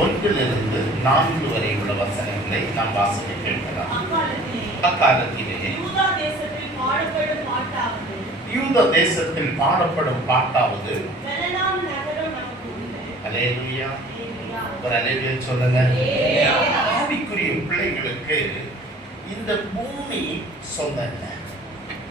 ஒன்றிலிருந்து நான்கு வரை உள்ள வசனங்களை நாம் வாசிக்க கேட்கலாம். அக்காலத்திலே தேசத்தில் பாடப்படும் பாட்டாவது யூத தேசத்தில் பாடப்படும் பாட்டாவது அலேலுயா. ஒரு அலேலுயா சொல்லுங்க. ஆவிக்குரிய பிள்ளைகளுக்கு இந்த பூமி சொந்தங்க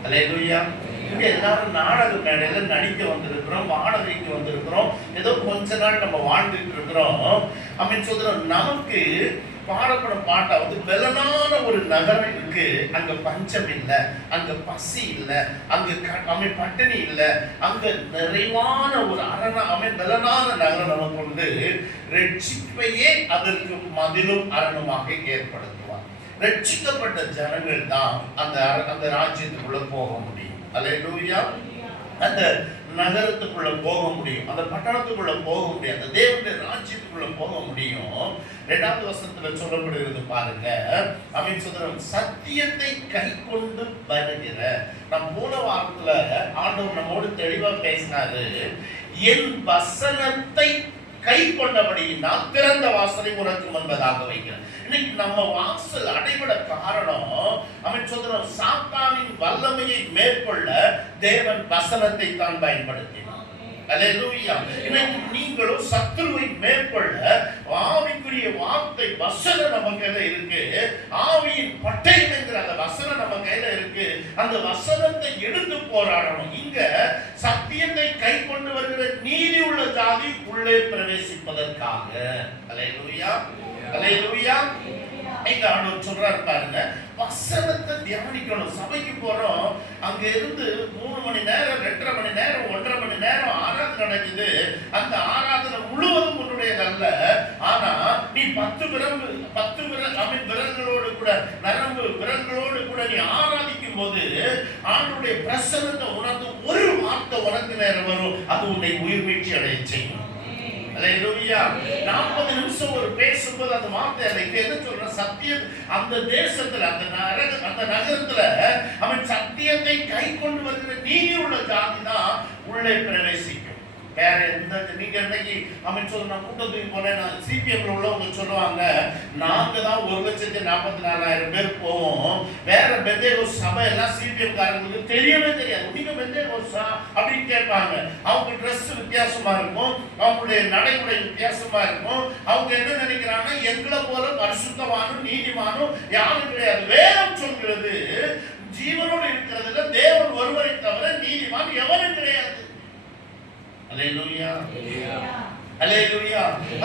இல்லை அலேலுயா இங்க எல்லாரும் நாடக மேடையில நடிக்க வந்திருக்கிறோம் வாடகைக்கு வந்திருக்கிறோம். ஏதோ கொஞ்ச நாள் நம்ம வாழ்ந்துட்டு இருக்கிறோம். அப்படின்னு சொல்றோம். நமக்கு பாடப்படும் பாட்டாவது வெலனான ஒரு நகரம் இருக்கு. அங்க பஞ்சம் இல்லை அங்க பசி இல்லை அங்க க- அமை பட்டினி இல்லை அங்க நிறைவான ஒரு அரண அமை வெலனான நகரம் நமக்கு உண்டு. ரட்சிப்பையே அதற்கு மதிலும் அரணுமாக ஏற்படுத்தும். ரட்சிக்கப்பட்ட ஜனங்கள் தான் அந்த அந்த ராஜ்யத்துக்குள்ள போக முடியும். அல்லேலூயா. அந்த நகரத்துக்குள்ள போக முடியும். அந்த பட்டணத்துக்குள்ள போக முடியும். அந்த தேவனுடைய ராஜ்யத்துக்குள்ள போக முடியும். ரெண்டாவது வசனத்துல சொல்லப்படுகிறது பாருங்க. அப்படின்னு சொல்றோம் சத்தியத்தை கை கொண்டு வருகிற. நம் போன வாரத்துல ஆண்டவர் நம்மோடு தெளிவா பேசினாரு. என் வசனத்தை கை கொண்டபடியினால் திறந்த வாசலை உனக்கு முன்பதாக வைக்கிறேன். இன்னைக்கு நம்ம வாசல் அடைபட காரணம் அவன் சொல்றான் சாத்தானின் வல்லமையை மேற்கொள்ள தேவன் வசனத்தை தான் பயன்படுத்தினார் இன்னைக்கு நீங்களும் சத்துருவை மேற்கொள்ள ஆவிக்குரிய வார்த்தை வசனம் நம்ம கையில இருக்கு. ஆவியின் பட்டயம் என்கிற அந்த வசனம் நம்ம கையில இருக்கு. அந்த வசனத்தை எடுத்து போராடணும். இங்க சத்தியத்தை கை கொண்டு நீதி உள்ள ஜாதி உள்ளே பிரவேசிப்பதற்காக. அல்லேலூயா அல்லேலூயா. எங்க ஆண்டவர் சொல்றாரு பாருங்க வசனத்தை தியானிக்கணும். சபைக்கு போறோம் அங்க இருந்து மூணு மணி நேரம் ரெண்டரை மணி நேரம் ஒன்றரை மணி நேரம் ஆராதனை நடக்குது. அந்த ஆராதனை முழுவதும் உன்னுடையதல்ல ஆனா நீ பத்து விரம்பு பத்து விரல் அமை விரல்களோடு கூட நரம்பு விரல்களோடு கூட நீ ஆராதிக்கும் போது ஆண்டுடைய பிரசனத்தை உணர்ந்து ஒரு உனக்கு நேரம் வரும். அது உன்னை உயிர் வீழ்ச்சி அடைய செய்யும். நாற்பது நிமிஷம் ஒரு பேசும்போது அந்த வார்த்தை அன்னைக்கு என்ன சொல்ற? சத்தியம் அந்த தேசத்துல அந்த நரக அந்த நகரத்துல அவன் சத்தியத்தை கை கொண்டு வருகிற நீதி உள்ள ஜாதி தான் உள்ளே பிரவேசிக்கும். வேற எந்த நீங்க இன்னைக்கு அமைச்சர் நான் கூட்டத்துக்கு போனேன் நான் சிபிஎம்ல உள்ளவங்க சொல்லுவாங்க நாங்க தான் ஒரு லட்சத்தி நாற்பத்தி நாலாயிரம் பேர் போவோம். வேற பெந்தேகோ சபை எல்லாம் சிபிஎம் காரங்களுக்கு தெரியவே தெரியாது. நீங்க பெந்தேகோஸா? அப்படின்னு கேட்பாங்க. அவங்க ட்ரெஸ் வித்தியாசமா இருக்கும் அவங்களுடைய நடைமுறை வித்தியாசமா இருக்கும். அவங்க என்ன நினைக்கிறாங்க எங்களை போல பரிசுத்தமானும் நீதிமானும் யாரும் கிடையாது. வேதம் சொல்கிறது ஜீவனோடு இருக்கிறதுல தேவன் ஒருவரை தவிர நீதிமான் எவரும் கிடையாது.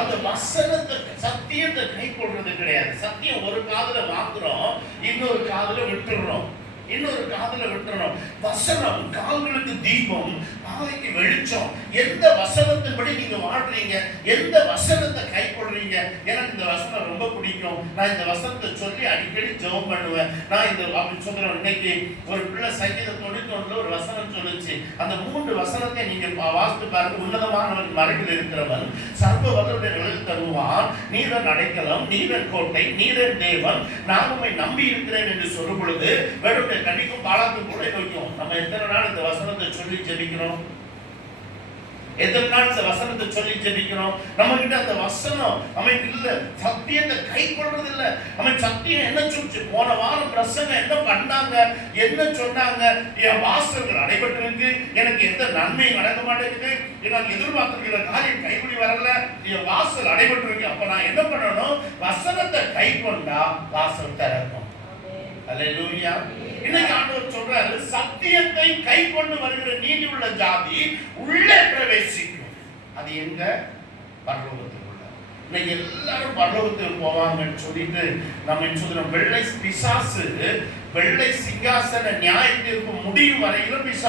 அந்த வசனத்தை சத்தியத்தை கை கொள்றது கிடையாது. சத்தியம் ஒரு காதுல வாங்குறோம் இன்னொரு காதுல விட்டுறோம். இன்னொரு காதுல விட்டுறோம். வசனம் கால்களுக்கு தீபம் வார்த்தைக்கு வெளிச்சம். எந்த வசனத்தின்படி நீங்க வாழ்றீங்க எந்த வசனத்தை கை கொள்றீங்க? எனக்கு இந்த வசனம் ரொம்ப பிடிக்கும். நான் இந்த வசனத்தை சொல்லி அடிக்கடி ஜெபம் பண்ணுவேன். நான் இந்த அப்படி சொல்றேன் இன்னைக்கு ஒரு பிள்ளை சங்கீத தொண்ணூத்தொன்னுல ஒரு வசனம் சொல்லுச்சு. அந்த மூன்று வசனத்தை நீங்க வாசித்து பாருங்க. உன்னதமானவன் மறைவில் இருக்கிறவன் சர்வ வல்லவருடைய தருவான் நீரன் அடைக்கலம் நீரன் கோட்டை நீரன் தேவன். நான் உண்மை நம்பி இருக்கிறேன் என்று சொல்லும் பொழுது வெறும் கண்ணிக்கும் பாலாக்கும் கூட நோக்கும் நம்ம எத்தனை நாள் இந்த வசனத்தை சொல்லி ஜெபிக்கிறோம்? எத்தனை நாள் இந்த வசனத்தை சொல்லி ஜெபிக்கிறோம்? நம்ம கிட்ட அந்த வசனம் அவன் இல்ல சத்தியத்தை கை கொள்றது இல்ல அவன் சத்தியம் என்ன சொல்லிச்சு? போன வாரம் பிரசங்க என்ன பண்ணாங்க? என்ன சொன்னாங்க? என் வாசல்கள் அடைபட்டிருக்கு. எனக்கு எந்த நன்மையும் நடக்க மாட்டேங்குது. எனக்கு எதிர்பார்த்திருக்கிற காரியம் கைப்பிடி வரல. என் வாசல் அடைபட்டிருக்கு. அப்ப நான் என்ன பண்ணணும்? வசனத்தை கை கொண்டா வாசல் திறக்கும். அல்லேலூயா இன்னைக்கு ஆண்டவர் சொல்றாரு கை கொண்டு வருகிற நீதி உள்ள ஜாதி உள்ளே பிரவேசிக்கும். அது எங்க? பரலோகத்துக்குள்ள இன்னைக்கு எல்லாரும் பரலோகத்துக்கு போவாங்கன்னு சொல்லிட்டு நம்ம சொல்றோம்? வெள்ளை பிசாசு வெள்ளை சிங்காசன நியாயத்திற்கு முடியும் வரையிலும் பிசா